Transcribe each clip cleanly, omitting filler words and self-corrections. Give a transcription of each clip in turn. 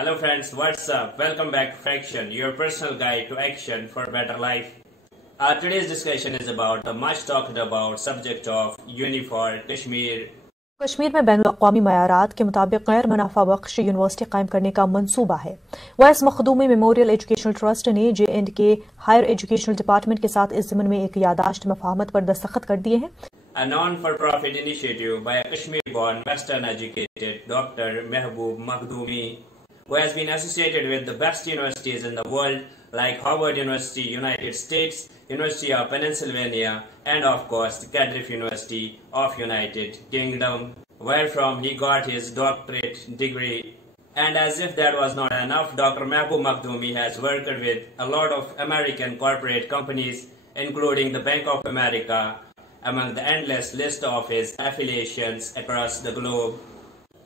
Hello friends, what's up? Welcome back to Fraction, your personal guide to action for better life. Today's discussion is about the much talked about subject of Unifor Kashmir. Kashmir में बैनुल-अक़वामी मयारात के मुताबिक गैर मुनाफा बख्श university कायम करने का मंसूबा है। Vice Makhdoomi memorial educational trust ने J&K हायर एजुकेशनल डिपार्टमेंट के साथ इस ज़िम्न में एक यादाश्त मफाहमत पर दस्तखत कर दिए हैं। A non-for-profit initiative by a Kashmir-born Western-educated Dr. Mehboob Makhdoumi, who has been associated with the best universities in the world like Harvard University, United States, University of Pennsylvania, and of course the Cardiff University of United Kingdom, wherefrom he got his doctorate degree. And as if that was not enough, Dr. Mehboob Makhdoumi has worked with a lot of American corporate companies, including the Bank of America, among the endless list of his affiliations across the globe.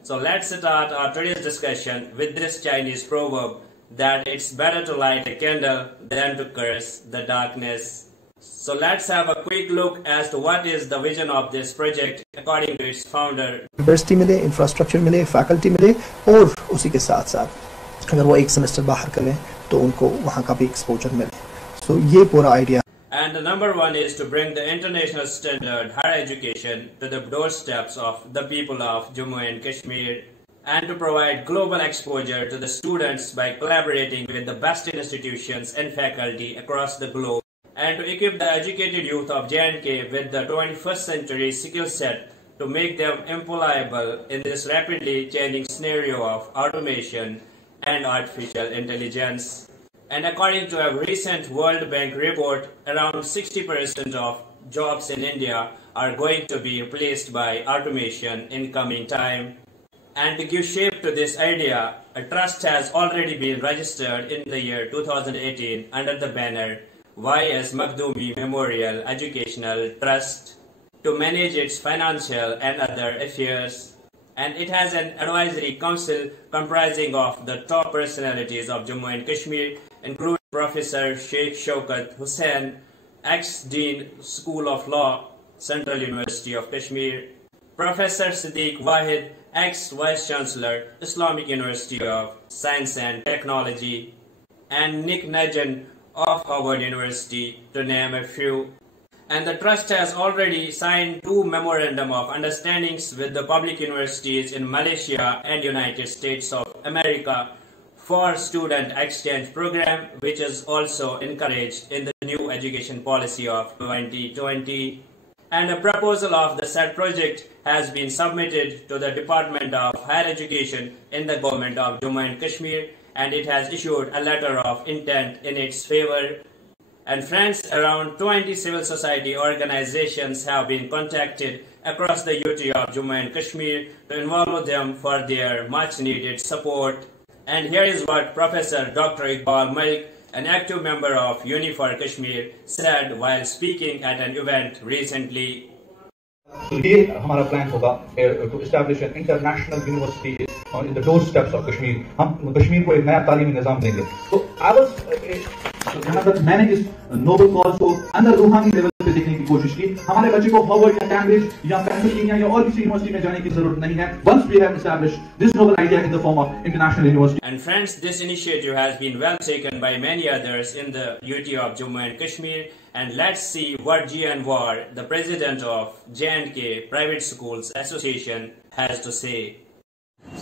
So let's start our today's discussion with this Chinese proverb that it's better to light a candle than to curse the darkness. So let's have a quick look as to what is the vision of this project according to its founder. University मिले, infrastructure मिले, faculty मिले और उसी के साथ साथ अगर वो एक सेमेस्टर बाहर करें तो उनको वहाँ का भी एक्सपोजर मिले। So ये पूरा idea. And the number one is to bring the international standard higher education to the doorsteps of the people of Jammu and Kashmir, and to provide global exposure to the students by collaborating with the best institutions and faculty across the globe, and to equip the educated youth of J&K with the 21st century skill set to make them employable in this rapidly changing scenario of automation and artificial intelligence. And according to a recent World Bank report, around 60% of jobs in India are going to be replaced by automation in coming time. And to give shape to this idea, a trust has already been registered in the year 2018 under the banner Y.S. Makhdoumi Memorial Educational Trust to manage its financial and other affairs. And it has an advisory council comprising of the top personalities of Jammu and Kashmir, including Professor Sheikh Shaukat Hussain, ex-Dean School of Law, Central University of Kashmir, Professor Siddiq Wahid, ex-Vice Chancellor, Islamic University of Science and Technology, and Nick Najan of Harvard University, to name a few. And the trust has already signed 2 memorandum of understandings with the public universities in Malaysia and United States of America for student exchange program, which is also encouraged in the new education policy of 2020. And a proposal of the said project has been submitted to the Department of Higher Education in the government of Jammu and Kashmir, and it has issued a letter of intent in its favor. And friends, around 20 civil society organizations have been contacted across the UT of Jammu and Kashmir to involve them for their much needed support. And here is what Professor Dr. Iqbal Malik, an active member of Unifor Kashmir, said while speaking at an event recently. तो ये हमारा plan होगा to establish an international university in the doorsteps of Kashmir. हम कश्मीर को एक नया तालीमी निज़ाम देंगे। तो जहाँ तक मैंने इस नोबल कॉज को अंदर रूहानी लेवल पे देखने की कोशिश की, हमारे बच्चे को हार्वर्ड या कैम्ब्रिज या पेंसिल्वेनिया या और किसी यूनिवर्सिटी में जाने की जरूरत नहीं है। Once we have established this noble idea in the form of international university. And friends, this initiative has been well taken by many others in the UT of Jammu and Kashmir. And let's see what Jian War, the president of J&K Private Schools Association, has to say.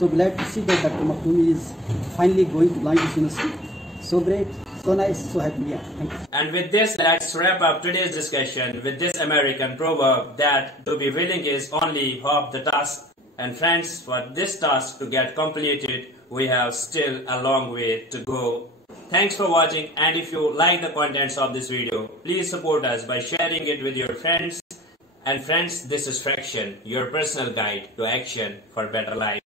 So glad to see that Dr. Makhdoumi is finally going to launch this university. So great, so nice, so happy. Yeah, thank you. And with this, let's wrap up today's discussion with this American proverb that to be willing is only half the task. And friends, for this task to get completed, we have still a long way to go. Thanks for watching, and if you like the contents of this video, please support us by sharing it with your friends. And friends, this is Fraction, your personal guide to action for better life.